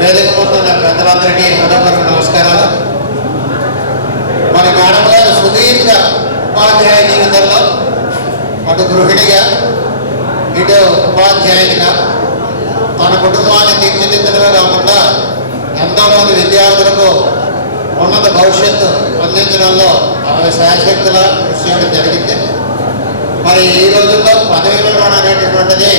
వేదిక ముందున్న పెద్దలందరికీ హృదయపూర్వక నమస్కారాలు. మన మేడం గారు సుదీర్ఘ ఉపాధ్యాయ జీవితంలో అటు గృహిణిగా ఇటు ఉపాధ్యాయునిగా తన కుటుంబాన్ని తీర్చిదిద్దడమే కాకుండా ఎంతోమంది విద్యార్థులకు ఉన్నత భవిష్యత్తు అందించడంలో ఆమె శాశక్తుల కృషి చేయడం జరిగింది. మరి ఈ రోజుల్లో పదవి విరమణ అనేటటువంటిది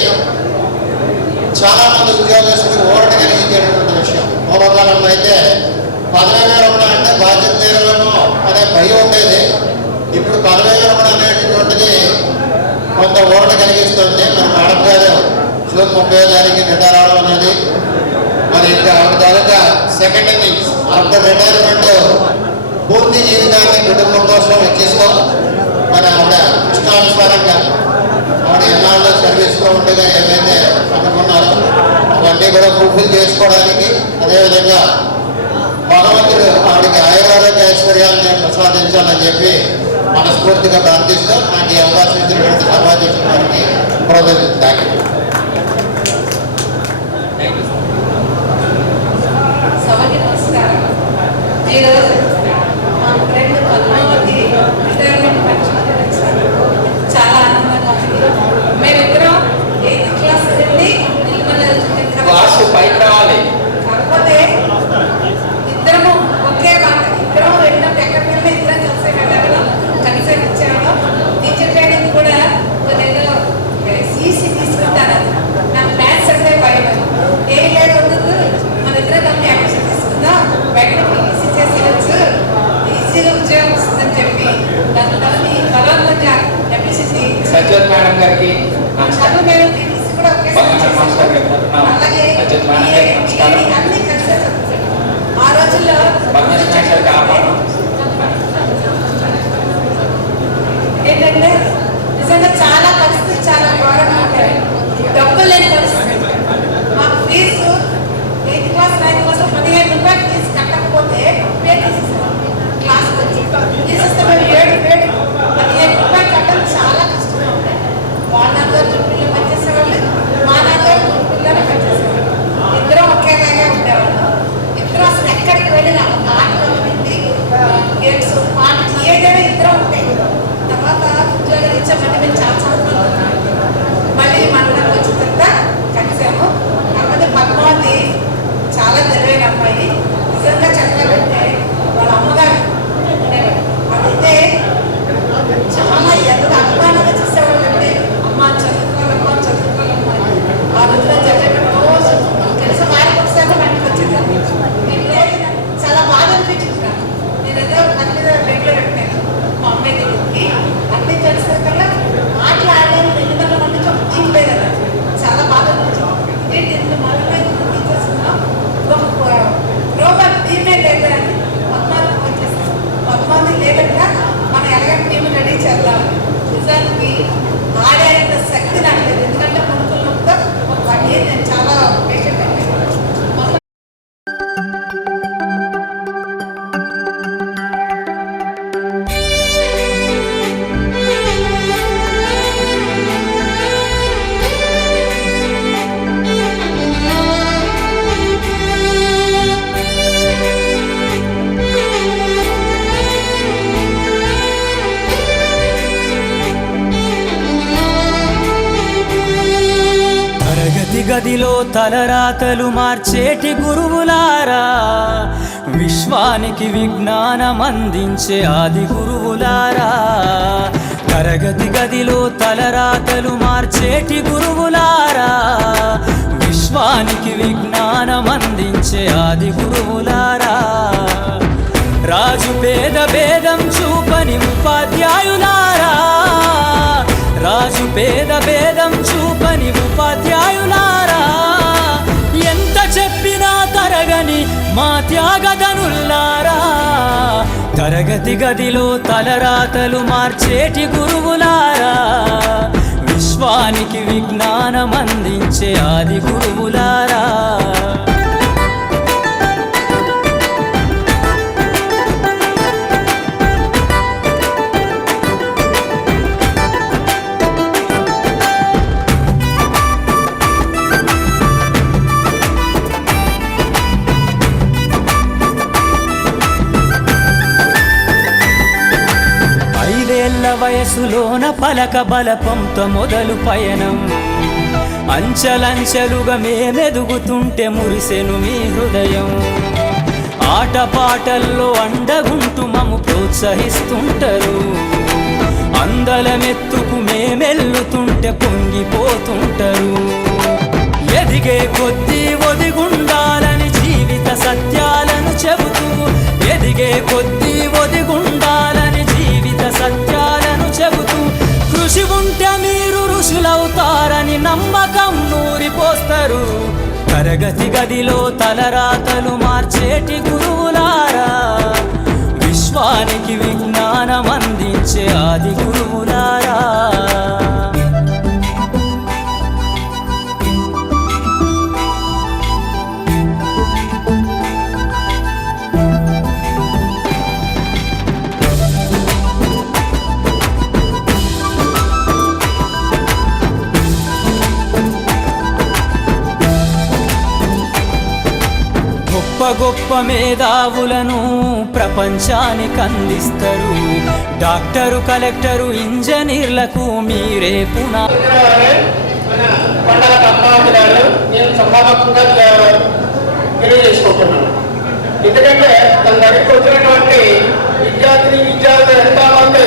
చాలామంది ఉద్యోగస్తులకు ఊరట కలిగించేటటువంటి విషయం. పూర్వకాలంలో అయితే పదవి విరమణ అంటే బాధ్యత తీరమేమో అనే భయం ఉండేది. ఇప్పుడు పదవి విరమణ అనేటటువంటిది కొంత ఊరట కలిగిస్తుంది. మరి మేడం గారు జూన్ 30వ తారీఖు రిటైర్ అవడం అనేది మరి ఇంకా ఆవిడ తాలూకా సెకండ్ ఇన్నింగ్స్ ఆఫ్టర్ రిటైర్మెంట్ పూర్తి జీవితాన్ని కుటుంబం కోసం వెచ్చిస్తూ మరి ఆవిడ ఇష్టానుసారంగా ఆవిడ ఎన్నాళ్ళు సర్వీస్లో ఉండగా ఏమైతే అనుకున్నారో అవన్నీ కూడా ఫుల్ఫిల్ చేసుకోవడానికి, అదేవిధంగా భగవంతుడు ఆవిడకి ఆయురారోగ్య ఐశ్వర్యాన్ని ప్రసాదించాలని చెప్పి మనస్ఫూర్తిగా ప్రార్థిస్తూ నాకు ఈ అవకాశం ఇచ్చినటువంటి సమాజం వారికి ప్రోత్సహిస్తాను. ఈరోజు మా ఫ్రెండ్ పద్మావతి రిటైర్మెంట్ ఫంక్షన్ చాలా ఆనందంగా ఉంది. మేమిద్దరం 8th క్లాస్ వెళ్ళి కాకపోతే ఇద్దరము ఒకే మాట, ఇద్దరం వెళ్ళినప్పుడు ఎక్కడికి వెళ్ళి ఇద్దరం కలిసే వెళ్ళడం కలిసే వచ్చాము. టీచర్ ట్రైనింగ్ కూడా నేను సీసీ తీసుకుంటాను. నాకు మ్యాథ్స్ అంటే భయం. ఏ లేదు మన ఇద్దరం కలిసి అడ్మిషన్ తీసుకుందాం, బయట ఈజీగా ఉద్యోగం వస్తుందని చెప్పి దాంట్లో బలవంతంగా ఎంపీసీ మేడం గారికి చదువు మేము టీసీ కూడా అలాగే అన్ని కలిసే ఆ రోజుల్లో ఏంటంటే నిజంగా చాలా పరిస్థితులు చాలా ఘోరంగా ఉంటాయి. డబ్బులు లేని పరిస్థితి. మాకు fee 8th class 9th class 15 రూపాయలు ఫీజు కట్టకపోతే క్లాస్ వచ్చి తీసేస్తే మేము 7 15 రూపాయలు కట్టడం చాలా కష్టంగా ఉంటాయి. వాళ్ళ నాన్నగారు పిల్లలు పనిచేసేవాళ్ళు, మా నాన్నగారు పిల్లలు పనిచేసేవాళ్ళు. ఇద్దరం ఒకేలాగే ఉండేవాళ్ళు. ఇద్దరు అసలు ఎక్కడికి వెళ్ళినా ఆటలు గేమ్స్ పాటలు ఏదైనా ఇద్దరం ఉంటాయి. తర్వాత ఉద్యోగాలు ఇచ్చామంటే మేము చాలా చదువుకున్నాం. మళ్ళీ మండలం వచ్చిన తర్వాత కలిసాము. కాకపోతే పద్మావతి చాలా తెలివైన అమ్మాయి. నిజంగా చెప్పాలంటే వాళ్ళ అమ్మగారు అదైతే చాలా ఎంత అభిమానంగా చూసేవాళ్ళు. అంటే అమ్మ చదువుకోవాలమ్మా చదువుకోవాలమ్మా. ఆ రోజులో జరిగే రోజు కలిసి వారికి ఒకసారి వెంటకి వచ్చేదాన్ని. చాలా బాధ అనిపించింది నాకు. నేను ఏదో అన్ని బెడ్లో పెట్టాను మా అమ్మాయి దగ్గరికి. అన్నీ తెలిసిన కల్లా మాట్లాడలేని 200 మంది తీయలేదు కదా. చాలా బాధ అనిపించింది. ఏంటి ఇంత మొదలై తీసేస్తున్నాం ప్రోగ్రామ్ టీమే లేదా అని పద్మావతి ఫోన్ చేస్తాం. పద్మావతి లేదంటే మనం ఎలాగైనా టీం రెడీ చేద్దాం. నిజానికి ఆడేంత శక్తి నాకు లేదు. ఎందుకంటే కొనుక్కున్నప్పుడు ఒక 1 year నేను చాలా పేషెంట్ అయిపోయాను. గదిలో తలరాతలు మార్చేటి గురువులారా, విశ్వానికి విజ్ఞానం అందించే ఆది గురువులారా. తరగతి గదిలో తలరాతలు మార్చేటి గురువులారా, విశ్వానికి విజ్ఞానం అందించే ఆది గురువులారా. రాజు పేద భేదం చూపని ఉపాధ్యాయులారా, రాజు పేద భేదం చూపని ఉపాధ్యాయులారా. ఎంత చెప్పినా తరగని మా త్యాగధనుల్లారా. తరగతి గదిలో తలరాతలు మార్చేటి గురువులారా, విశ్వానికి విజ్ఞానం అందించే ఆది గురువులారా. వయసులోన పలక బలపంతో మొదలు పయనం అంచలంచెలుగా మేమెదుగుతుంటే మురిసెను మీ హృదయం ఆటపాటల్లో అండగుంటూ మము ప్రోత్సహిస్తుంటారు అందలమెత్తుకు మేమెల్లుతుంటే పొంగిపోతుంటారు ఎదిగే కొద్దీ ఒదిగుండాలని జీవిత సత్యాలను చెబుతూ ఎదిగే కొద్దీ ఒదిగుండాలని జీవిత సత్యాలను చెబుతూ కృషి ఉంటే మీరు ఋషులవుతారని నమ్మకం నూరిపోస్తారు తరగతి గదిలో తలరాతలు మార్చేటి గురువులారా విశ్వానికి విజ్ఞానం అందించే ఆది గురువులారా గొప్ప గొప్ప మేధావులను ప్రపంచానికి అందిస్తారు డాక్టరు కలెక్టరు ఇంజనీర్లకు మీరే పునా నేను సభాముఖంగా తెలియజేసుకుంటున్నాను ఎందుకంటే తన దగ్గరికి వచ్చినటువంటి విద్యార్థులు ఎంతమంది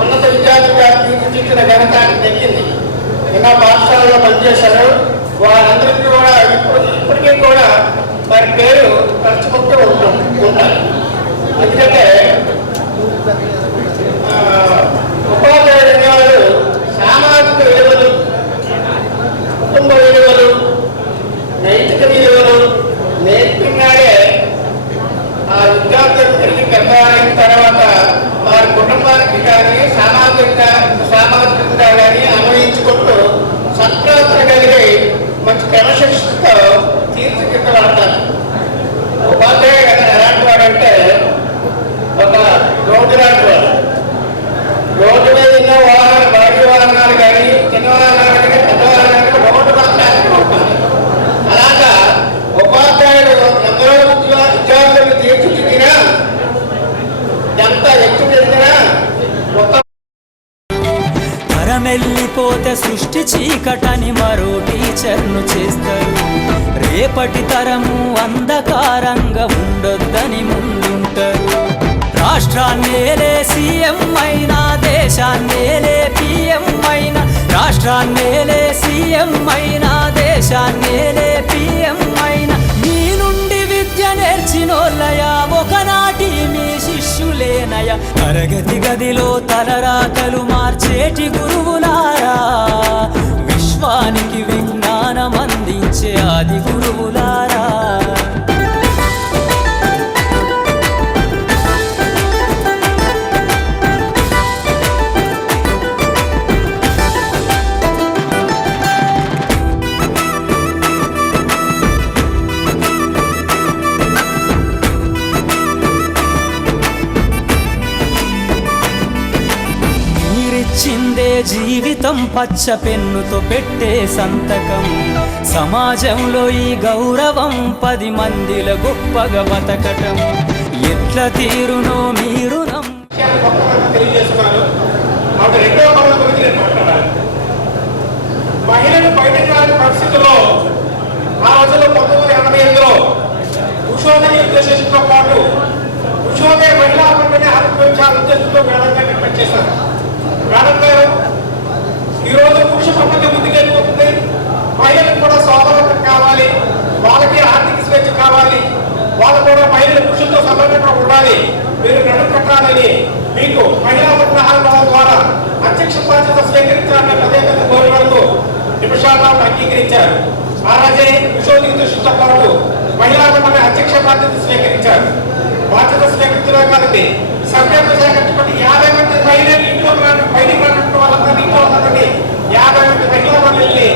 ఉన్నత విద్యార్థులుగా తీర్చిదిద్దిన ఘనత దక్కింది ఎన్నో పాఠశాలలో పనిచేశారు వారందరికీ కూడా ఇప్పటికీ కూడా వారి పేరు తలుచుకుంటూ ఉంటారు ఎందుకంటే ఉపాధ్యాయులు అనేవాళ్ళు సామాజిక విలువలు కుటుంబ విలువలు నైతిక విలువలు నేర్పినాడే ఆ విద్యార్థులు తిరిగి పెద్దవారైన తర్వాత వారి కుటుంబానికి కానీ సామాజికంగా కానీ అన్వయించుకుంటూ సత్ప్రవర్తనగలిగి మంచి క్రమశిక్షణతో తీర్చిదిద్దబడతారు ఉపాధ్యాయుడు ఎలాంటి వాడంటే ఒక రోడ్డు లాంటి వాడు రోడ్డు మీద ఎన్నో వాహనాలు భారీ వాహనాలు కానీ చిన్న వాహనాలు కానీ పెద్ద వాహనాలు కానీ రోడ్డు మాత్రం ఉంటుంది అలాగా ఉపాధ్యాయుడు ఎందరో విద్యార్థులను తీర్చిదిద్దినా ఎంత ఎక్కువ చెందినా మొత్తం తరమెల్లిపోతే సృష్టి చీకటని మరో టీచర్ను చేస్తారు రేపటి తరము అంధకారంగా ఉండొద్దని ముందుంటారు రాష్ట్రాన్నేలే సీఎం అయినా దేశాన్నేలే పిఎం అయినా రాష్ట్రాన్నేలే సీఎం అయినా దేశాన్నేలే పిఎం అయినా మీ నుండి విద్య నేర్చినోళ్ళయా ఒకనాటి మీ శిష్యులేనయా తరగతి గదిలో తలరాతలు మార్చేటి గురువులారా విశ్వానికి విజ్ఞానం అందించే ఆది గురువులారా చిందే జీవితం పచ్చ పెన్నుతో పెట్టే సంతకం సమాజంలో ఈ గౌరవం 10 మందిల గొప్పగా బతకటం ఎట్ల తీరునో మీరు తెలియజేస్తున్నారు అప్పుడు రెండవ పదం గురించి నేను మాట్లాడాలి మహిళలు బయటకు రాని పరిస్థితుల్లో ఆ రోజుల్లో 1988లో ఉషోదయ ఉద్దేశంతో పాటు ఉషోదయ మహిళా మండలిని ఆత్మవిశ్వాస ఉద్దేశంతో వేళంగా పనిచేశారు మేడం గారు ఈరోజు పురుష ప్రపంచం ముందుకెళ్ళిపోతుంది మహిళలకు కూడా స్వాతంత్రం కావాలి వాళ్ళకి ఆర్థిక స్వేచ్ఛ కావాలి వాళ్ళు కూడా మహిళలు పురుషులతో సమానంగా ఉండాలి మీరు నడుం కట్టాలని మీకు మహిళా మహానుభావం ద్వారా అధ్యక్ష బాధ్యత స్వీకరించాలని పదే కోరినకు నిమిషాల్లో అంగీకరించారు ఆ రోజే విశ్వోదయ దృష్టితో పాటు మహిళా మండలి అధ్యక్ష బాధ్యత స్వీకరించారు బాధ్యత స్వీకరించడం కాదండి సభ్యులు సేకరించుకుంటే 50 మంది మహిళలు ఇంట్లో బయటికి రానట్టు వాళ్ళందరినీ ఇంట్లో ఉన్నటువంటి 50 మంది మహిళా మండలిని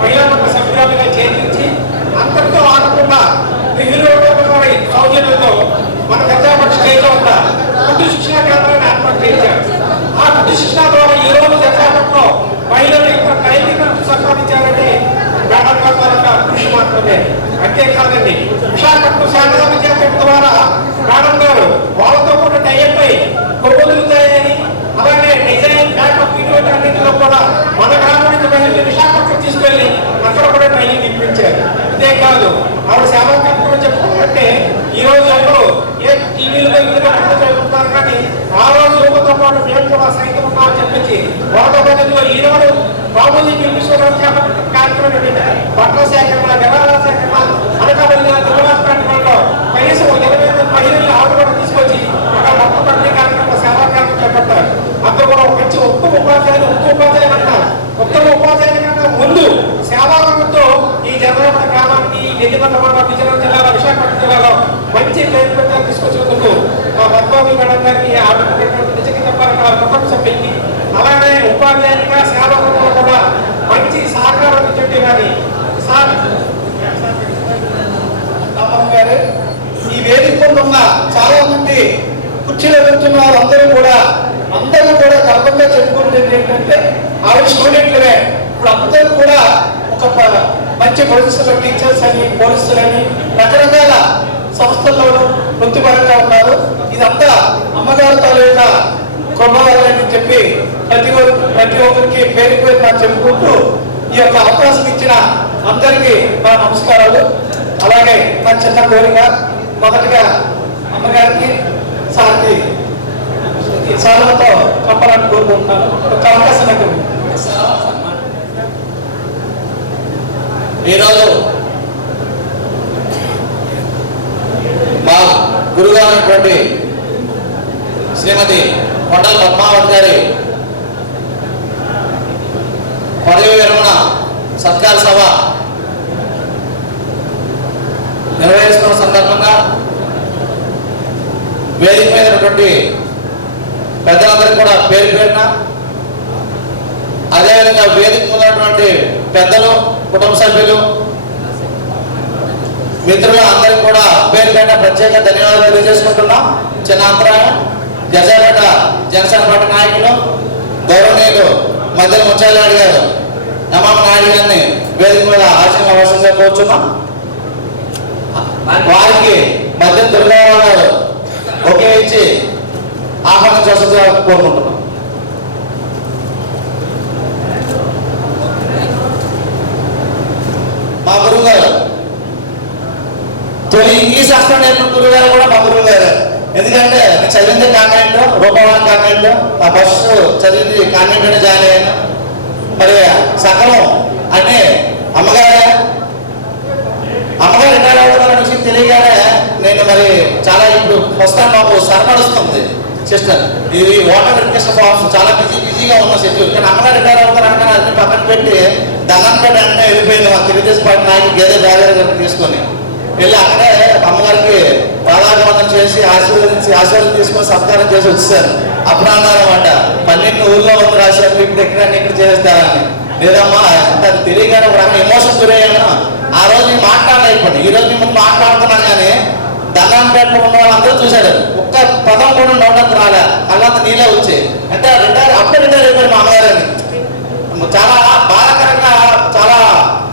మహిళా మండలి సభ్యులుగా చేర్చి అందరితో ఆడకుండా మిగిలిన సౌజన్యంతో మన పెద్ద స్టేజ్ వద్ద కుటుంబ శిక్షణ కేంద్రాన్ని ఏర్పాటు చేశారు ఆ కుటుంబ శిక్షణ ద్వారా ఈ రోజు దశాబ్దంలో మహిళలు ఇక్కడ నైతిక సంపాదించారంటే మేడం గారి కృషి మాత్రమే అంతేకాదండి విశాఖపట్నం శారదా విద్యాపీఠం ద్వారా మేడం గారు వాళ్ళతో కూడా టైప్ అయి కొవ్వొదులుతాయని అలాగే డిజైన్ మహిళలు నియమించారు. ఇదే కాదు ఆవిడ సేవా కార్యక్రమం చెప్పుకోవాలంటే ఈ రోజుల్లో ఏ టీవీలో ఇందులో చదువుతున్నారు, కానీ ఆ రోజు యువతతో పాటు మేము కూడా సైతం ఉన్నామని చెప్పేసి వాళ్ళ పద్ధతిలో ఈనాడు బాబుజీ విశ్వరావు చేపట్టిన కార్యక్రమం బట్టల సేకరణ, విరాళాల సేకరణ, అనకాపల్లి దుర్గాపేటలో కనీసం 20 మంది మహిళలు ఆవిడ కూడా తీసుకొచ్చి ఒక మొత్తం పంపిణీ కార్యక్రమం సేవా కార్యక్రమం చేపట్టారు. అందరూ కూడా ఒక మంచి ఉత్తమ ఉపాధ్యాయులు ఉత్తమ ఉపాధ్యాయుల కన్నా ముందు సేవారంగంతో ఈ జనరల్ గ్రామానికి నెల్లిమల్ల మండలం విజయనగరం జిల్లాలో విశాఖపట్నం జిల్లాలో మంచి పేరు తీసుకొచ్చినందుకు మా పద్మావతి మేడం గారికి నిజంగా చెప్పాలంటే వాళ్ళ కుటుంబ సభ్యులకి అలానే ఉపాధ్యాయునిగా సేవారంగంలో కూడా మంచి సహకారం ఇచ్చింది. కానీ సార్ గారు ఈ వేదిక ఉన్న చాలా మంది కుర్చీలో కూర్చున్న వాళ్ళందరూ కూడా గర్వంగా చెప్పుకుంటుంది ఏంటంటే ఆవిడ స్టూడెంట్లే ఇప్పుడు అందరూ కూడా ఒక మంచి పొజిషన్లో టీచర్స్ అని, పోలీసులని రకరకాల సంస్థల్లోనూ వృత్తిపరంగా ఉన్నారు. ఇదంతా అమ్మగారు తాలూకా కృపవలని చెప్పి ప్రతి ఒక్కరికి పేరు పేరు నాకు చెప్పుకుంటూ ఈ యొక్క అవకాశం ఇచ్చిన అందరికీ నా నమస్కారాలు. అలాగే నా చిన్న కోరిక, మొదటిగా అమ్మగారికి సార్కి సార్లతో చెప్పాలని కోరుకుంటున్నాను. ఒక అవకాశం నాకు ఈరోజు మా గురుగారు అయినటువంటి శ్రీమతి కొండల పద్మావతి గారి పదవి విరమణ సత్కార సభ నిర్వహిస్తున్న సందర్భంగా వేదిక మీద ఉన్నటువంటి పెద్దలందరికీ కూడా పేరు పేరున, అదేవిధంగా వేదిక ఉన్నటువంటి పెద్దలు, కుటుంబ సభ్యులు, మిత్రులు అందరికీ కూడా పేరు పేరున ప్రత్యేక ధన్యవాదాలు తెలియజేసుకుంటున్నాం. చిన్న అంతరాయం జజాపేట జనసేన పార్టీ నాయకులు గౌరవనీయులు మధ్యల ముచ్చాలనాయుడు గారు, నమామ నాయుడు గారిని వేదిక మీద ఆశయం అవసరంగా కోరుచున్నాం. వారికి మధ్య దుర్గారావు గారు ఒకే ఇచ్చి ఆహ్వానించవలసిందిగా కోరుకుంటున్నాం. మా గురువు గారు తొలి ఇంగ్లీష్ శాస్త్రం నేర్పిన గురువు గారు కూడా మా గురువు గారు. ఎందుకంటే నేను చదివింది కాన్వెంట్, రూపవరం కాన్వెంట్, ఆ ఫస్ట్ చదివింది కాన్వెంట్ అని జాయిన్ అయ్యాను. మరి సకలం అంటే అమ్మగారు రిటైర్ అవుతున్న విషయం తెలియగానే నేను మరి చాలా ఇప్పుడు వస్తాను, మాకు సరపడుస్తుంది సిస్టర్. ఇది వాటర్ వెరిఫికేషన్ ఫార్మ్స్ చాలా బిజీగా ఉన్న షెడ్యూల్, కానీ అమ్మగారు రిటైర్ అవుతారంటే అన్ని పక్కన పెట్టి దండంపేట అంటే వెళ్ళిపోయింది మా తెలుగుదేశం పార్టీ నాయకులు గేదె బ్యాగర్ తీసుకొని వెళ్ళి అక్కడే అమ్మగారికి పాదాభివందనం చేసి ఆశీర్వాదం తీసుకొని సత్కారం చేసి వచ్చేసారు. అప్పుడు అన్నారు అంట 12 ఊళ్ళో ఉంది రాశారు, ఇప్పుడు ఇక్కడ చేస్తారని. లేదమ్మా అంటే అది తెలియగానే ఒక రకం ఎమోషన్ గురయ్యాను. ఆ రోజు నేను మాట్లాడలేకపోయింది, ఈ రోజు ముందు మాట్లాడుతున్నాను. కానీ దండంపేటలో ఉన్న వాళ్ళందరూ చూశారు, ఒక్క పదం కూడా నోటంత రాలే, అల్లంత నీళ్ళే వచ్చాయి. అంటే అప్పుడే రిటైర్ అయిపోయారు మా అమ్మగారని. చాలా బాధాకరంగా చాలా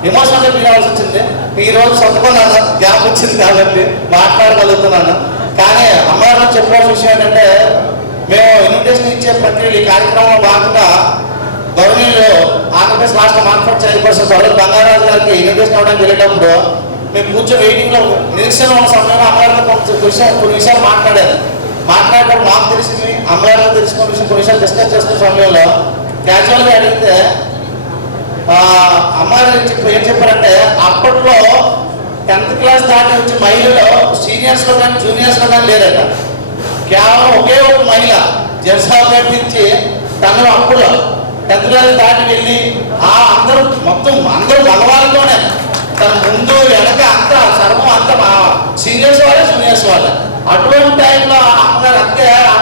ఎమోషనల్గా ఫీల్ అవ్వాల్సి వచ్చింది. ఈ రోజు చదువుకున్నాను, గ్యాప్ వచ్చింది కాబట్టి మాట్లాడగలుగుతున్నాను. కానీ అమ్మగారు చెప్పుకోవాల్సిన విషయం ఏంటంటే, మేము ఇన్విటేషన్ ఇచ్చే ప్రక్రియ ఈ కార్యక్రమంలో భాగంగా గవర్నీలో ఆంధ్రప్రదేశ్ రాష్ట్ర మార్కెట్ చైర్పర్సన్ సోదరు బంగారాజు గారికి ఇన్విటేషన్ అవ్వడానికి వెళ్ళేటప్పుడు మేము కూర్చొని వెయిటింగ్లో నిరీక్షణ ఉన్న సమయంలో అమ్మగారితో కొన్ని విషయాలు మాట్లాడేటప్పుడు మాకు తెలిసింది, అమ్మగారితో తెలుసుకున్న విషయం కొన్ని విషయాలు డిస్కస్ చేస్తున్న సమయంలో క్యాజువల్గా అడిగితే అమ్మగారు ఏం చెప్పారంటే, అప్పట్లో 10th క్లాస్ దాటి వచ్చే మహిళలు సీనియర్స్లో కానీ జూనియర్స్లో కానీ లేదట. కేవలం ఒకే ఒక మహిళ జనసేన నుంచి తను అప్పుడు 10th క్లాస్ దాటి వెళ్ళి అందరూ మగవాళ్ళతోనే తన ముందు వెనక అంతా సర్వం అంతా మా సీనియర్స్ వాళ్ళే జూనియర్స్ వాళ్ళే. అటువంటి టైంలో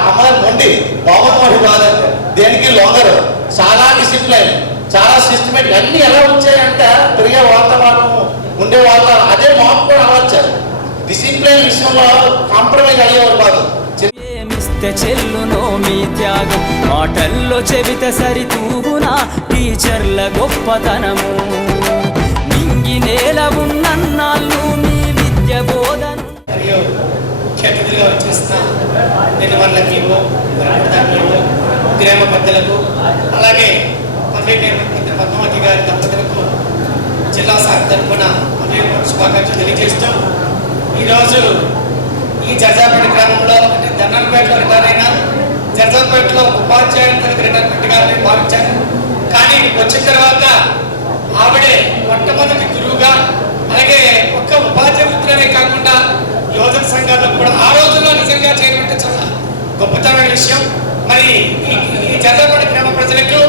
అమ్మగారు మొండి బాబు కాదంటే దేనికి లొంగరు, చాలా డిసిప్లైన్, చాలా సిస్టమేటిక్. అన్ని ఎలా వచ్చాయంటే తిరిగే వాతావరణం ఉండే వాతావరణం అదే మార్పు కూడా అవ్వచ్చారు. డిసిప్లైన్ విషయంలో కాంప్రమైజ్ అయ్యేవారు కాదు. ఏమిస్తే చెల్లునో మీ త్యాగం, మాటల్లో చెబితే సరితూగునా టీచర్ల గొప్పతనము. నింగి నేల ఉన్నన్నాళ్ళు మీ విద్య బోధన. మరియు ముఖ్య అతిథిగా వచ్చేసిన నేను వాళ్ళకి గ్రామ పెద్దలకు, అలాగే పద్మావతి గారి దంపతులకు జిల్లా శాఖ తరఫున శుభాకాంక్షలు తెలియజేస్తూ ఈరోజు ఈ జర్జాపేట గ్రామంలో అంటే ధర్నాపేటలో రిటైర్ అయిన జర్జాపేటలో ఉపాధ్యాయుల తరగతి రిటైర్మెంట్గా నేను భావించాను. కానీ వచ్చిన తర్వాత ఆవిడే మొట్టమొదటి గురువుగా, అలాగే ఒక్క ఉపాధ్యాయ వృత్తిలోనే కాకుండా యువజన సంఘాలకు కూడా ఆ రోజుల్లో నిజంగా చేయడం చాలా గొప్పతమైన విషయం. మరి ఈ జర్జాపేట గ్రామ ప్రజలకు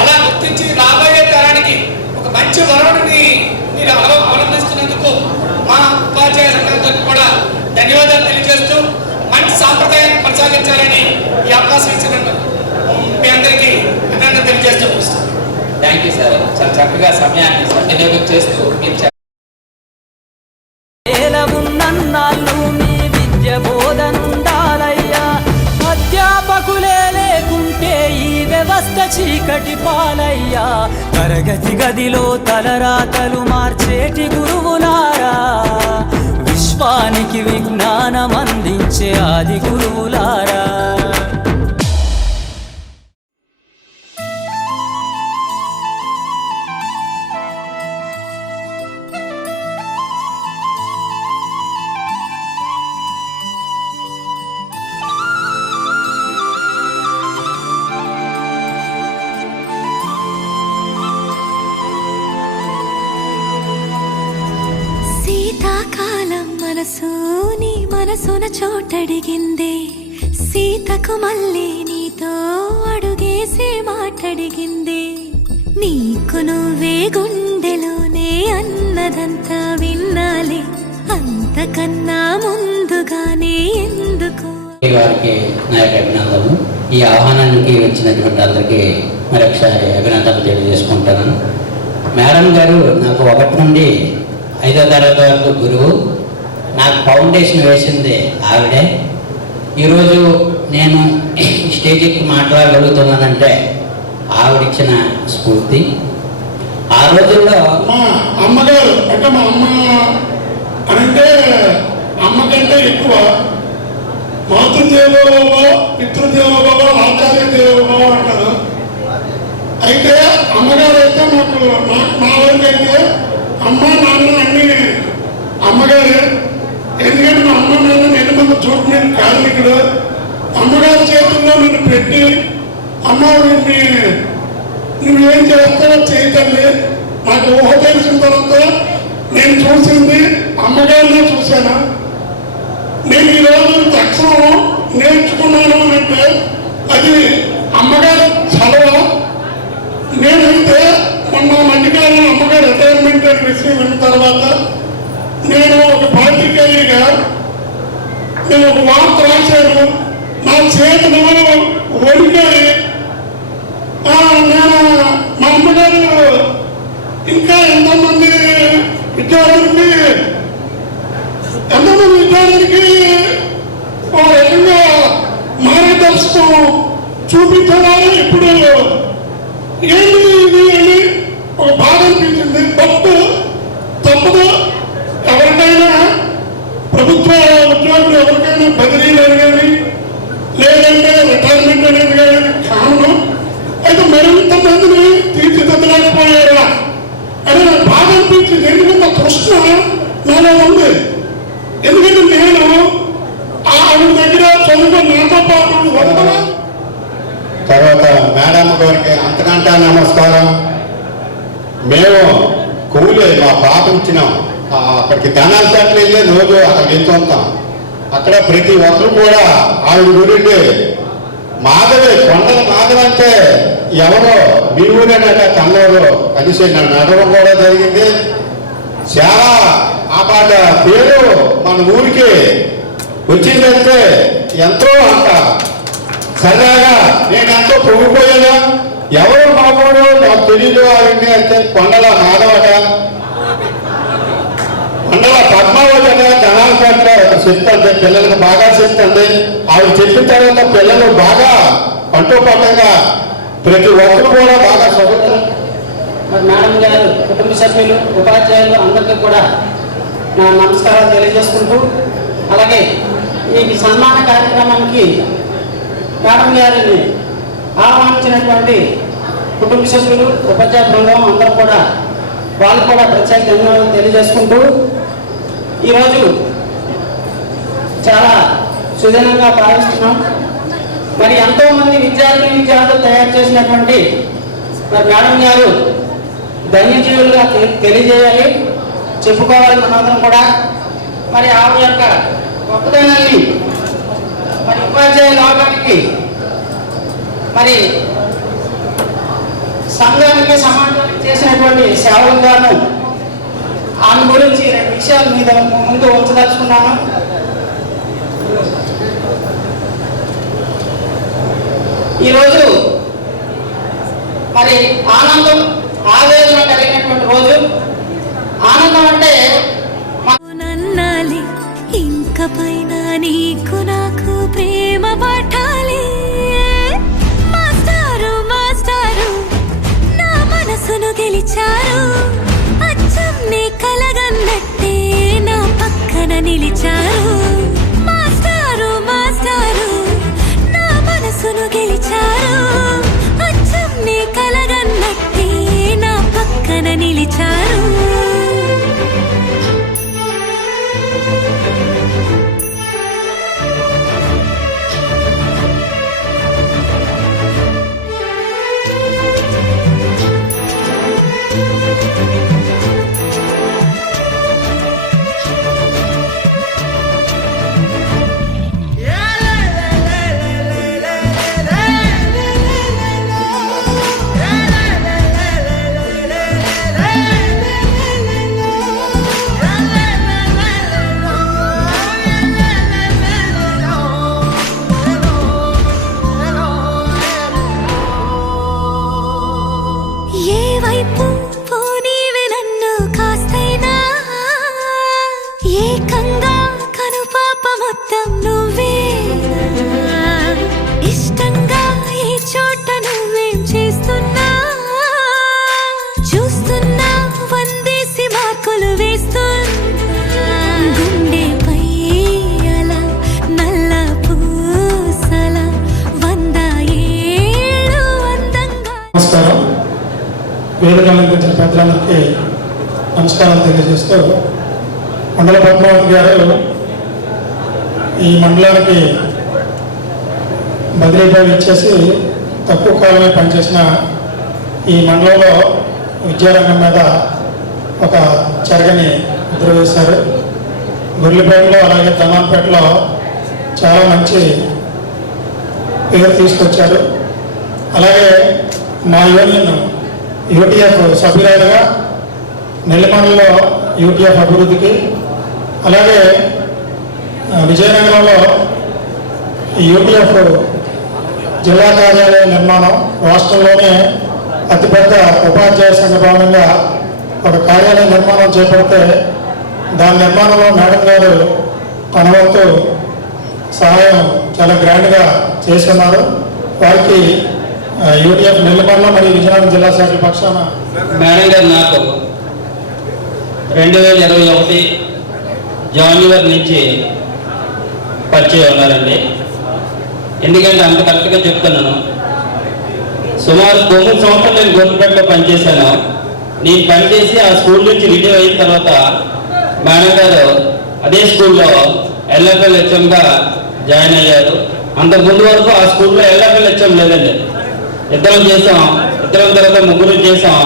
అలా గుర్తించి రాబోయే తరానికి ఒక మంచి వరుణుని మీరు అవలంబిస్తున్నందుకు మా ఉపాధ్యాయ సంఘాలకు కూడా ధన్యవాదాలు తెలియజేస్తూ మంచి సాంప్రదాయాన్ని కొనసాగించాలని ఈ అవకాశం ఇచ్చినందుకు మీ అందరికీ అభినందన తెలియజేస్తూ థ్యాంక్ యూ సార్. చాలా చక్కగా సమయాన్ని సద్వినియోగం చేస్తూ మీరు ఉన్నన్నాళ్ళు మీ విద్య బోధనుండాలయ్యా. అధ్యాపకులే లేకుంటే ఈ వ్యవస్థ చీకటి పాలయ్యా. తరగతి గదిలో తలరాతలు మార్చేటి గురువులారా, విశ్వానికి విజ్ఞానం అందించే ఆది గురువులారా. శీతాకాలం మనసు నీ మనసున చోటడిగిందే, సీతకు మళ్ళీ నీతో అడుగేసే మాటడిగిందే. నీకు నువ్వే గుండెలోనే అన్నదంతా విన్నాలే, అంతకన్నా ముందుగానే ఎందుకు. వారికి నా యొక్క అభినందనలు. ఈ ఆహ్వానానికి వచ్చినటువంటి అందరికీ మరొకసారి అభినందనలు తెలియజేసుకుంటున్నాను. మేడం గారు నాకు 1 నుండి 5వ తరగతి వరకు గురువు. నాకు ఫౌండేషన్ వేసింది ఆవిడే. ఈరోజు నేను స్టేజ్కి మాట్లాడగలుగుతున్నానంటే ఆవిడిచ్చిన స్ఫూర్తి. ఆ రోజుల్లో మా అమ్మగారు అంటే మా అమ్మ అంటే అమ్మకంటే ఎక్కువ మాతృదేవోభవ, పితృదేవోభవ, ఆచార్య దేవోభవ అంటారు. అయితే అమ్మగారు అయితే మాకు మా వరకు అయితే అమ్మ నాన్న అన్ని అమ్మగారు. ఎందుకంటే మా అమ్మ నాన్న నేను మంది చూడలేదు కార్మికుడు. అమ్మగారి చేతుల్లో నన్ను పెట్టి అమ్మ నువ్వేం చేస్తావో చేయకండి. నాకు ఊహ తెలిసిన తర్వాత నేను చూసింది అమ్మగారినే చూశాను. నేను ఈరోజు తక్షణం నేర్చుకున్నాను అంటే అది అమ్మగారు చదవ. నేనైతే మొన్న మధ్యకాలంలో అమ్మగారు రిటైర్మెంట్ అనే విషయం విన్న తర్వాత నేను ఒక పాత్రికేయుడిగా నేను ఒక వార్త రాశాను. నా చేతులు వణికాయి. నేను మా అమ్మగారు ఇంకా ఎంతోమంది విద్యార్థులకి ఒక రకంగా మార్గదర్శకం చూపించేవారు. ఇప్పుడు ఏంటి ఇది అని ఒక బాధ అనిపించింది. తప్పదు. ఎవరికైనా ప్రభుత్వ ఉద్యోగులు ఎవరికైనా బదిలీలు అనేది లేదంటే రిటైర్మెంట్ అనేది కానీ కారణం. అయితే మరింత మందిని తీర్చిదిద్దలేకపోయారా అని నాకు బాధ అనిపించింది. ఎందుకంటే తృష్ణ నాలో ఉంది. ఎందుకంటే నేను ఆవిడ దగ్గర చదువుకుని నాతో పాటు వదల. తర్వాత మేడం గారికి అంతకంటే నమస్కారం. మేము కూలి మా పాప ఇచ్చినాం. అక్కడికి ధనాలు సెట్లు వెళ్ళి రోజు అక్కడికి వెళ్తుంటాం. అక్కడ ప్రతి ఒక్కరు కూడా ఆవిడ గురించి మాధవి కొండల మాధవి అంటే ఎవరో మీ ఊరేనట కన్నూరు కలిసి నన్ను నడవడం కూడా జరిగింది. చాలా ఆ పాట పేరు మన ఊరికి వచ్చిందంటే ఎంతో అంట సరదాగా నేను ఎంతో పొగిపోయాను. ఎవరు మామూలు నాకు తెలియదు ఆవిడ్ని అంటే కొండల మాధవట, కొండల పద్మావతి అనే ధనాల పట్ల చెప్తుంది. పిల్లలకు బాగా చెప్తుంది. ఆవిడ చెప్పిన తర్వాత పిల్లలు బాగా కంటోపట్టంగా ప్రతి ఒక్కరు కూడా బాగా చదువుతారు. మరి మేడం గారు, కుటుంబ సభ్యులు, ఉపాధ్యాయులు అందరికీ కూడా నా నమస్కారాలు తెలియజేసుకుంటూ, అలాగే ఈ సన్మాన కార్యక్రమానికి మేడం గారిని ఆహ్వానించినటువంటి కుటుంబ సభ్యులు, ఉపాధ్యాయ బృందం అందరూ కూడా వాళ్ళు కూడా ప్రత్యేక ధన్యవాదాలు తెలియజేసుకుంటూ ఈరోజు చాలా సుదీనంగా భావిస్తున్నాం. మరి ఎంతోమంది విద్యార్థులు తయారు చేసినటువంటి మరి మేడం గారు ధన్యజీవులుగా తెలియజేయాలి, చెప్పుకోవాలి మనందరం కూడా. మరి ఆవిడ యొక్క గొప్పతనాన్ని మరి ఉపాధ్యాయ లోకానికి మరి సంఘానికి సమాజానికి చేసినటువంటి సేవలకు గాను ఆమె గురించి 2 విషయాలు మీద ముందు ఉంచదలుచుకున్నాను. ఈరోజు మరి ఆనందం ఆవేదన కలిగినటువంటి రోజు. ఆనందం అంటే నన్నాలి ఇంక పైన నీకు నాకు ప్రేమ పట్టాలి. మాస్టారు మాస్టారు నా మనసును గెలిచారు. అచ్చం నీ కలగన్నట్టే నా పక్కన నిలిచారు. మాస్టారు మాస్టారు నా మనసును గెలిచారు. అచ్చం నీ కలగన్నట్టే నా పక్కన నిలిచారు. ఏ వైపు పోనీవి నన్ను కాస్తైనా, ఏకంగా కనుపాప మొత్తం నువ్వే. ఇష్టంగా ఏ చోట నువ్వేం చేస్తున్నా చూస్తున్నా, వందేసి మార్కులు వేస్తున్నా. గుండెపై అలా నల్ల పూసల 100 ఏళ్ళు అందంగా. నమస్కారం. వేదిక అలంకరించిన పెద్దలందరికీ నమస్కారాలు తెలియజేస్తూ, మండల పద్మావతి గారు ఈ మండలానికి బదిలీపై ఇచ్చేసి తక్కువ కాలమే పనిచేసిన ఈ మండలంలో విద్యారంగం మీద ఒక చెరగని ముద్ర వేశారు. గొర్రెలపేటలో అలాగే దమాన్పేటలో చాలా మంచి పేరు తీసుకొచ్చారు. అలాగే మా యూనియన్ యూటీఎఫ్ సభ్యురాలుగా నెల్లిమలలో యూటీఎఫ్ అభివృద్ధికి, అలాగే విజయనగరంలో యూటీఎఫ్ జిల్లా కార్యాలయ నిర్మాణం, రాష్ట్రంలోనే అతిపెద్ద ఉపాధ్యాయ సంఘ భవనంగా ఒక కార్యాలయ నిర్మాణం చేపడితే దాని నిర్మాణంలో మేడం గారు తన వంతు సహాయం చాలా గ్రాండ్గా చేస్తున్నారు. వారికి యూటీఎఫ్ నెల్లిమలలో మరియు విజయనగరం జిల్లా శాఖల పక్షాన మేడం గారు నాకు 2021 జనవరి నుంచి పరిచయం ఉన్నారండి. ఎందుకంటే అంత కరెక్ట్గా చెప్తున్నాను. సుమారు 9 సంవత్సరాలు నేను గవర్నమెంట్లో పనిచేశాను. నేను పనిచేసి ఆ స్కూల్ నుంచి రిలీవ్ అయిన తర్వాత మేడం గారు అదే స్కూల్లో ఎల్ఎఫ్ఎల్ హెచ్ఎంగా జాయిన్ అయ్యారు. అంతకుముందు వరకు ఆ స్కూల్లో ఎల్ఎఫ్ఎల్ హెచ్ఎం లేదండి. ఇద్దరం చేసాం, ఇద్దరం తర్వాత ముగ్గురు చేసాం.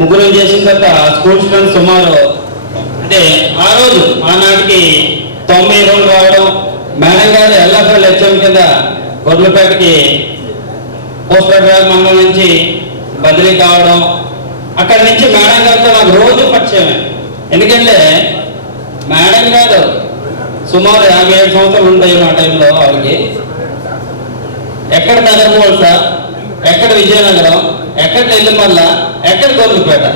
ముగ్గురు చేసిన తర్వాత స్కూల్ స్టూడెంట్స్ సుమారు అంటే ఆ రోజు ఆనాటికి 90 రోజులు రావడం, మేడం గారు ఎల్ఎఫ్ఎల్ హెచ్ఎం కింద గొర్రెలపేటకి పోస్టర్ మండలం నుంచి బదిలీ కావడం, అక్కడి నుంచి మేడం గారితో నాకు రోజు పరిచయమే. ఎందుకంటే మేడం గారు సుమారు 57 సంవత్సరాలు ఉంటాయి ఆ టైంలో. ఆవిడకి ఎక్కడ తగ్గపోవాలి సార్, ఎక్కడ విజయనగరం, ఎక్కడ నెల్లిమల్ల, ఎక్కడ గొర్రెలపేట,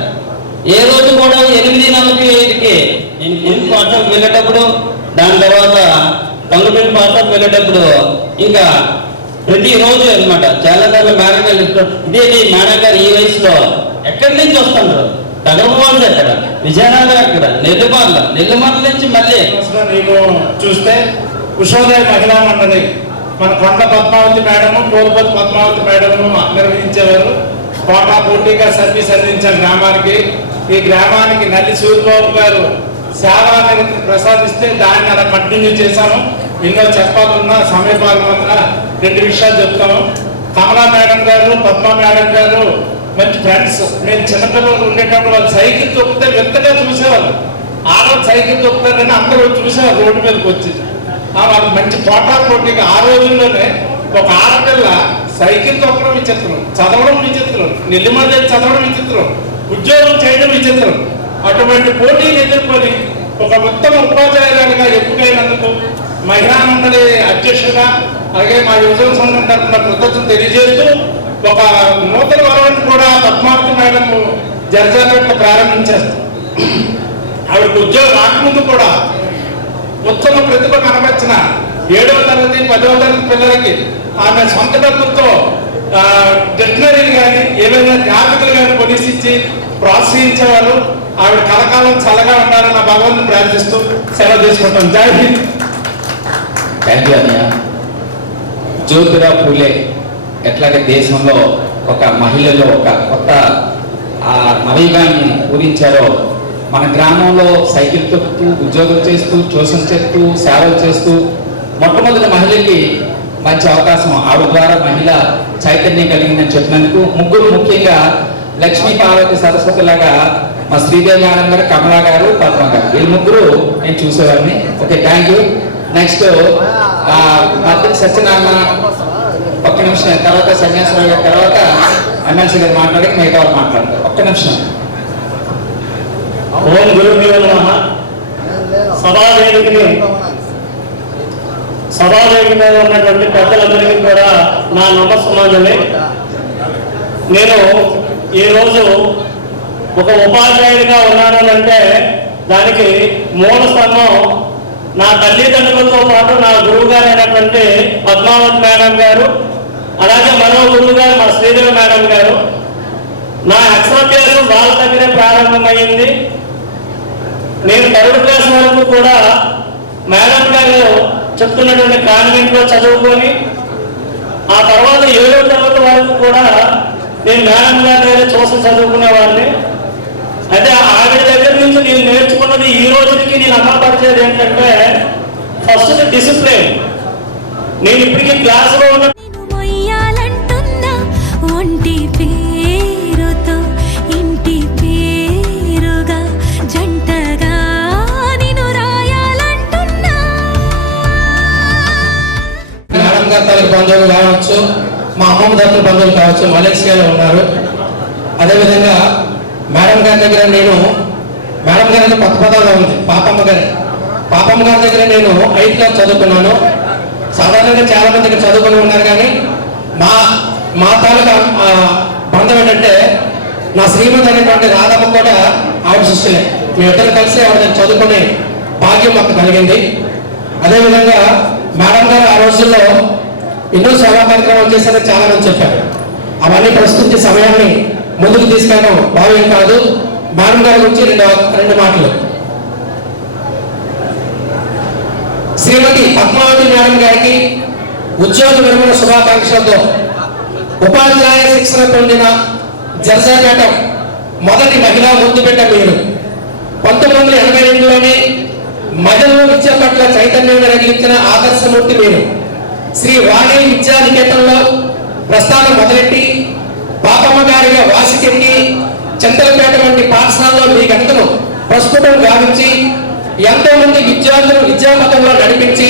ఏ రోజు కూడా 8:45కి నేను 8 పాఠశాలకు వెళ్ళేటప్పుడు, దాని తర్వాత దొంగపేట పాఠశాలకు వెళ్ళేటప్పుడు ఇంకా ప్రతిరోజు అనమాట. చాలా సార్లు మేడం గారు ఇదేంటి మేడం గారు ఈ వయసులో ఎక్కడి నుంచి వస్తున్నారు, తగలపోవాలి ఎక్కడ, విజయనగరం ఎక్కడ, నెల్లిమల్ల నుంచి మళ్ళీ నీకు చూస్తే ఉషోదయ మహిళా మండలి మన కొండ పద్మావతి మేడము, కోల్పతి పద్మావతి మేడము నిర్వహించేవారు. పోటాపోటీగా సర్వీస్ అందించారు గ్రామానికి. ఈ గ్రామానికి నల్లి సూర్యబాబు గారు సేవా నిరతి ప్రసాదిస్తే దాన్ని అలా కంటిన్యూ చేశాము. ఎన్నో చెప్పాలన్నా సమయపాలన వల్ల 2 విషయాలు చెప్తాము. కమలా మేడం గారు, పద్మ మేడం గారు మంచి ఫ్రెండ్స్. మేము చిన్నపిల్లలు ఉండేటప్పుడు వాళ్ళు సైకిల్ తొక్కితే వింతగా చూసేవాళ్ళు. ఆడవాళ్ళు సైకిల్ తొక్కుతారని అందరూ చూసేవారు రోడ్డు మీదకి వచ్చి. వాళ్ళు మంచి పోటాపోటీగా ఆ రోజుల్లోనే ఒక ఆడపిల్ల సైకిల్ తొక్కడం విచిత్రం, చదవడం విచిత్రం, నెల్లిమల్ల చదవడం విచిత్రం, ఉద్యోగం చేయడం విచిత్రం. అటువంటి పోటీని ఎదుర్కొని ఒక ఉత్తమ ఉపాధ్యాయులుగా ఎప్పుడైనందుకు మహిళా మండలి అధ్యక్షుడిగా అలాగే మా యువజన సంఘం తరఫున కృతజ్ఞతలు తెలియజేస్తూ ఒక నూతన వరవని కూడా పద్మావతి మేడం జర్జాపేటలో ప్రారంభించారు. ఆవిడకు ఉద్యోగం రాకముందు కూడా ఉత్తమ ప్రతిభ కనబర్చిన 7వ తరగతి 10వ తరగతి పిల్లలకి ఆమె సొంత డబ్బులతో డిక్షనరీలు కానీ ఏవైనా జ్ఞాపికలు కానీ కొనిసిచ్చి ప్రోత్సహించేవారు. ఆవిడ కలకాలం చల్లగా ఉండాలని నా భగవంతుని ప్రార్థిస్తూ సెలవు తీసుకుంటాం. జై హింద్. థ్యాంక్ యూ అన్నయ్య. జ్యోతిరావు పూలే ఎట్లాగే దేశంలో ఒక మహిళలో ఒక కొత్త నవీగాన్ని పూరించారో మన గ్రామంలో సైకిల్ తొక్కుతూ ఉద్యోగం చేస్తూ ట్యూషన్ చేస్తూ సేవలు చేస్తూ మొట్టమొదటి మహిళకి మంచి అవకాశం ఆవిడ ద్వారా మహిళ చైతన్యం కలిగిందని చెప్పినందుకు ముగ్గురు ముఖ్యంగా లక్ష్మీ పార్వతి సరస్వతి లాగా మా శ్రీదేవి మేడం గారు, కమలా గారు, పద్మ గారు, వీళ్ళు ముగ్గురు నేను చూసేవాడిని. Okay, thank you. నెక్స్ట్ మద్దతు సత్యనారాయణ ఒక్క నిమిషం, తర్వాత సన్యాసరావు గారి తర్వాత ఎమ్మెల్సీ గారు మాట్లాడి మిగతా వాళ్ళు మాట్లాడతారు. ఒక్క నిమిషం. ఓం గురుభ్యో నమః. సభావేదిక మీద ఉన్నటువంటి పెద్దలందరికీ కూడా నా నమస్కారాలు. నేను ఈరోజు ఒక ఉపాధ్యాయుడిగా ఉన్నానంటే దానికి మూల స్తంభం నా తల్లిదండ్రులతో పాటు నా గురువు గారు అయినటువంటి పద్మావతి మేడం గారు, అలాగే మరో గురువు గారు మా శ్రీదేవి మేడం గారు. నా అక్షరాభ్యాసం వాళ్ళ దగ్గరే ప్రారంభమైంది. నేను 3rd క్లాస్ వరకు కూడా మేడం గారు చెప్తున్నటువంటి కాన్వెంట్లో చదువుకొని ఆ తర్వాత 7వ తరగతి వరకు కూడా నేను మేడం గారి దగ్గర చూసి చదువుకునేవాడిని. అయితే ఆవిడ దగ్గర నుంచి నేను నేర్చుకున్నది ఈ రోజుకి నేను అమలుపరిచేది ఏంటంటే ఫస్ట్ డిసిప్లిన్. నేను ఇప్పటికీ క్లాసులో ఉన్న ఒంటి పేరుతో ఇంటి పేరుగా జంటగా నిన్ను రాయాలంటున్నా. మేడం గారి తల్లి బంధువులు కావచ్చు, మా అమ్మమ్మ తరఫున బంధువులు కావచ్చు, మలేషియాలో ఉన్నారు. అదేవిధంగా మేడం గారి దగ్గర నేను మేడం గారి కొత్త పదాల్లో ఉంది పాపమ్మ గారి దగ్గర నేను 8th క్లాస్ చదువుకున్నాను. సాధారణంగా చాలా మంది దగ్గర చదువుకుని ఉన్నారు, కానీ మా తాలూకా బంధం ఏంటంటే నా శ్రీమతి అనేటువంటి రాధమ్మ కూడా ఆవిడ శిష్యులే. మేమిద్దరు కలిసి ఆవిడ చదువుకునే భాగ్యం మాకు కలిగింది. అదేవిధంగా మేడం గారు ఆ రోజుల్లో ఎన్నో సేవా కార్యక్రమాలు చేశారని చాలా మంది చెప్పారు. అవన్నీ ప్రస్తుత సమయాన్ని ముందుకు తీసుకెళ్ళడం భావ్యం కాదు. మేడం గారి గురించి రెండు మాటలు. శ్రీమతి పద్మావతి మేడం గారికి ఉద్యోగ విరమణ శుభాకాంక్షలతో ఉపాధ్యాయ శిక్షణ పొందిన జర్జాపేట మొదటి మహిళా ముద్దుబిడ్డ మీరు. 1982లోనే మహిళలు విద్య పట్ల చైతన్యం రగిలించిన ఆదర్శమూర్తి మీరు. శ్రీ వాణి విద్యానికేతన్లో ప్రస్థానం మొదలెట్టి పాపమ్మ గారిగా వాసికెక్కి చింతలపేట వంటి పాఠశాలలో మీ గంటను ప్రస్ఫుటం గావించి ఎంతో మంది విద్యార్థులు విద్యాపథంలో నడిపించి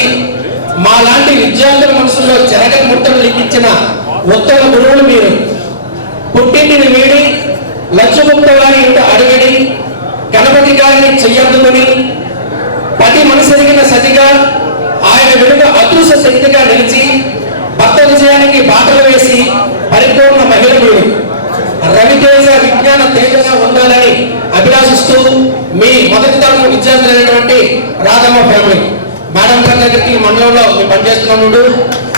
మా లాంటి విద్యార్థుల మనసులో జరగని ముట్టలు లిఖించిన ఉత్తమ గురువులు మీరు. పుట్టింటిని వీడి లక్ష్మగుప్త వారి ఇంట అడుగడి గణపతి గారిని చెయ్యద్దుకొని 10 మనసెరిగిన సతిగా ఆయన వెనుక అదృశ్య శక్తిగా నిలిచి భర్త విజయానికి బాటలు వేసి పరిపూర్ణ మహిళ మీరు. రవితేజ విజ్ఞాన తేజగా ఉండాలని అభిలాషిస్తూ మీ మొదటి తరగతి విద్యార్థులైనటువంటి రాధమ్మ ఫ్యామిలీ. మేడం గారి దగ్గరికి మండలంలో మేము పనిచేస్తున్నప్పుడు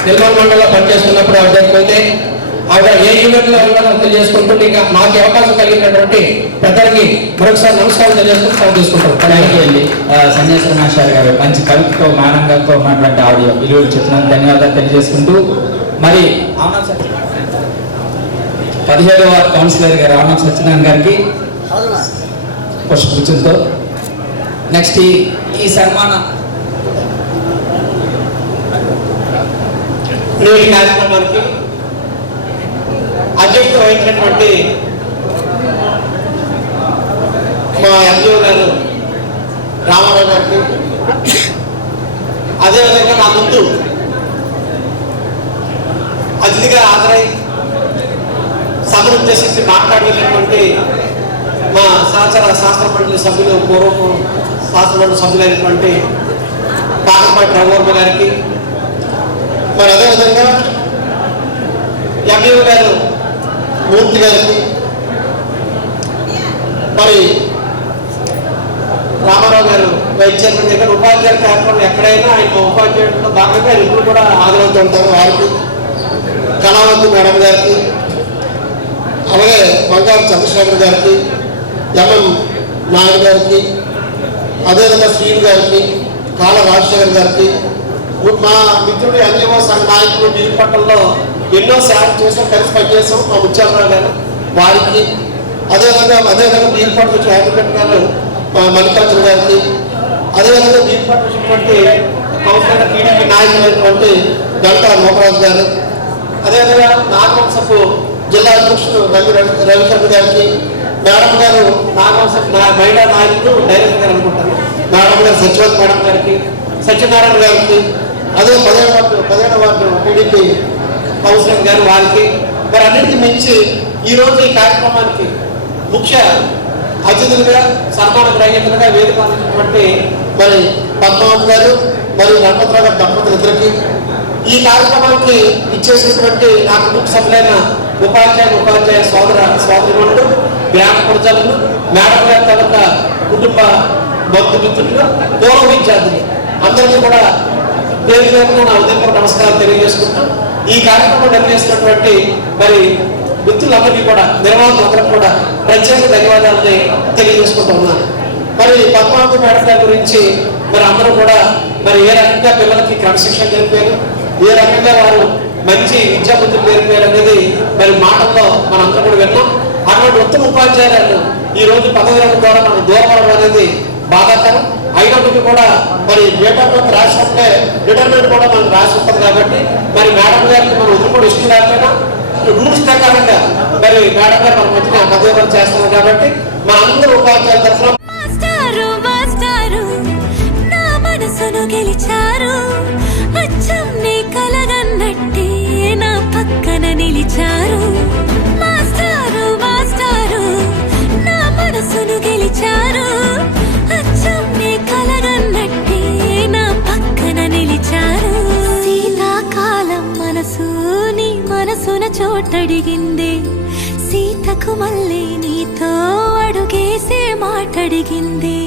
నిర్మల్ మండలంలో పనిచేస్తున్నప్పుడు ఆవిడ దగ్గరికి అయితే ఆవిడ ఏ ఈవెంట్లో తెలియజేసుకుంటూ ఇంకా మాకు అవకాశం కలిగినటువంటి పెద్దలకి మరొకసారి నమస్కారం తెలియజేసుకుంటూ తీసుకుంటాం. థ్యాంక్ యూ అండి. సన్యాసి మాస్టర్ గారు మంచి కవితతో మేడం గారితో మాట్లాడే ఆడియో విలువలు చెప్తున్నాను, ధన్యవాదాలు తెలియజేసుకుంటూ మరి అవునా సార్ 17వ వార్డు కౌన్సిలర్ గారు రామం సత్యనారాయణ గారికి పుష్పగుచ్చంతో నెక్స్ట్ ఈ సన్మానం నేటి కార్యక్రమానికి అధ్యక్షత వహించినటువంటి మా ఎంపీఓ గారు రామారావు గారికి, అదేవిధంగా నా ముందు అతిథిగా హాజరై సభను ఉద్దేశించి మాట్లాడినటువంటి మా సహచర శాస్త్ర మండలి సభ్యులు, పూర్వపు శాస్త్ర మండలి సభ్యులైనటువంటి పాకంపాటి రఘువర్మ గారికి, మరి అదేవిధంగా ఎంపీఓ గారు మూర్తి గారికి, మరి రామారావు గారు వైస్ చైర్మన్ దగ్గర ఉపాధ్యాయుల కార్యక్రమం ఎక్కడైనా ఆయన ఉపాధ్యాయుల్లో భాగంగా ఇప్పుడు కూడా హాజరవుతుంటారు. వారికి, కళావతి మేడం గారికి, అలాగే బంగారు చంద్రశేఖర్ గారికి, ఎంఎం నాయుడు గారికి, అదేవిధంగా శ్రీను గారికి, కాళ రాజశేఖర్ గారికి, మా మిత్రుడు ఎన్జిఓ సంఘ నాయకులు వివిపట్టణంలో ఎన్నో సేవలు చేసాం, కలిసి పనిచేసాం మా ముత్యాలరావు గారు, వారికి, అదేవిధంగా వివిపట్ల హ్యాపీపేట గారు మల్లికార్జున గారికి, అదేవిధంగా వివిపట్ల వచ్చినటువంటి కౌన్సిలర్ టీడీపీ నాయకులైనటువంటి గంటా మోహరాజు గారు, అదేవిధంగా నాగవంశపు జిల్లా అధ్యక్షుడు రవిశంకర్ గారికి, మేడం గారు నాగవంశపు మహిళా నాయకులు డైరెక్టర్ గారు అనుకుంటారు, మేడం గారు సచివత్ మేడం గారికి, సత్యనారాయణ గారికి, అదే 17వ వార్డు టీడీపీ కౌన్సిలర్ గారు వారికి, మరి అన్నింటికి మించి ఈరోజు ఈ కార్యక్రమానికి ముఖ్య అతిథులుగా సన్మాన గ్రహీతలుగా వేదిక అందించినటువంటి మరి పద్మావతి గారు మరియు గణపతిరావు గారు దంపతులిద్దరికి, ఈ కార్యక్రమానికి ఇచ్చేసినటువంటి నా కుటుంబ సభ్యులైన ఉపాధ్యాయ సోదరులు, గ్రామ ప్రజలు, మేడం గారి తాలూకా కుటుంబ బంధుమిత్రులు, పూర్వ విద్యార్థులు అందరికీ కూడా పేరు నా ఉదయపూర్వక నమస్కారం తెలియజేసుకుంటూ ఈ కార్యక్రమం నిర్వహిస్తున్నటువంటి మరి మిత్రులందరికీ కూడా, నిర్వాహకులందరికీ కూడా ప్రత్యేక ధన్యవాదాలని తెలియజేసుకుంటూ ఉన్నాను. మరి పద్మావతి మేడం గారి గురించి మరి అందరూ కూడా మరి ఏ రకంగా పిల్లలకి క్రమశిక్షణ నేర్పారు, ఏ రకంగా వారు మంచి విద్యాబుద్ధులు నేర్పారు అనేది మరి మాటల్లో మనందరూ కూడా విన్నాం. అటువంటి ఉత్తమ ఉపాధ్యాయులను ఈ రోజు పదవుల ద్వారా మనం దూరం అనేది బాధాకరం. అయినప్పటికీ కూడా మరి డేటాబేస్ రాసినట్టే రిటైర్మెంట్ కూడా మనం రాసి ఉంటుంది కాబట్టి మరి మేడం గారికి మనం వదులుకోవడం ఇష్టం లేకపోయినా రూల్స్ ప్రకారంగా మరి మేడం గారు మన మధ్యన పదవి చేస్తున్నారు కాబట్టి మన అందరూ ఉపాధ్యాయుల తరఫున గెలిచారు, అచ్చం నీ కలగన్నట్టే నా పక్కన నిలిచారు. మాస్టారు మాస్టారు నా మనసును గెలిచారు, అచ్చం నీ కలగన్నట్టే నా పక్కన నిలిచారు. శీతాకాలం మనసు నీ మనసున చోటడిగిందే, సీతకు మళ్ళీ నీతో అడుగేసే మాటడిగిందే.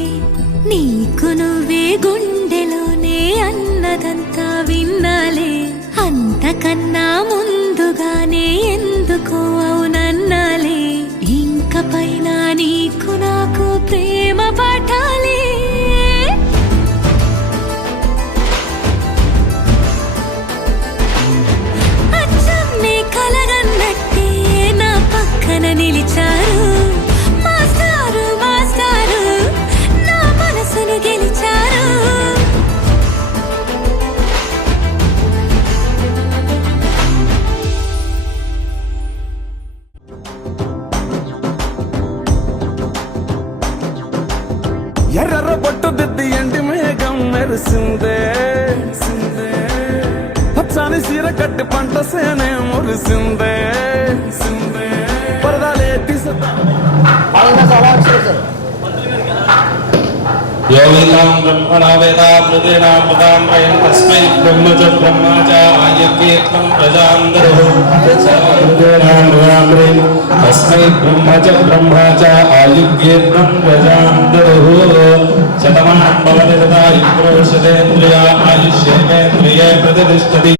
నీకు నువ్వే గుండెలోనే అన్నదంతా విన్నాలే, అంతకన్నా ముందుగానే ఎందుకో అవునన్నాలే. ఇంక పైన నీకు నాకు ప్రేమ పాఠాలే. అచ్చం నీ కలగన్నట్టే నా పక్కన నిలిచారు. మాస్టారు మాస్టారు నా మనసును గెలిచారు. ఎర్ర బొట్టు దిద్ది ఎండి మేఘం మెరిసిందే, పచ్చని సీర కట్టి పంట సేనే మురిసిందే. పరదాలే యోగితాం బ్రహ్మణా వేదామృతేనాం పదామృతం తస్మై బ్రహ్మ చ బ్రహ్మ చ ఆయుర్వేదం ప్రజాందరః తస్మై బ్రహ్మ చ బ్రహ్మ చ ఆయుర్వేదం ప్రజాందరః శతమానం భవతి తథా ఇంద్రోషతేంద్రియ ఆయుష్యేంద్రియే ప్రతిష్టతి.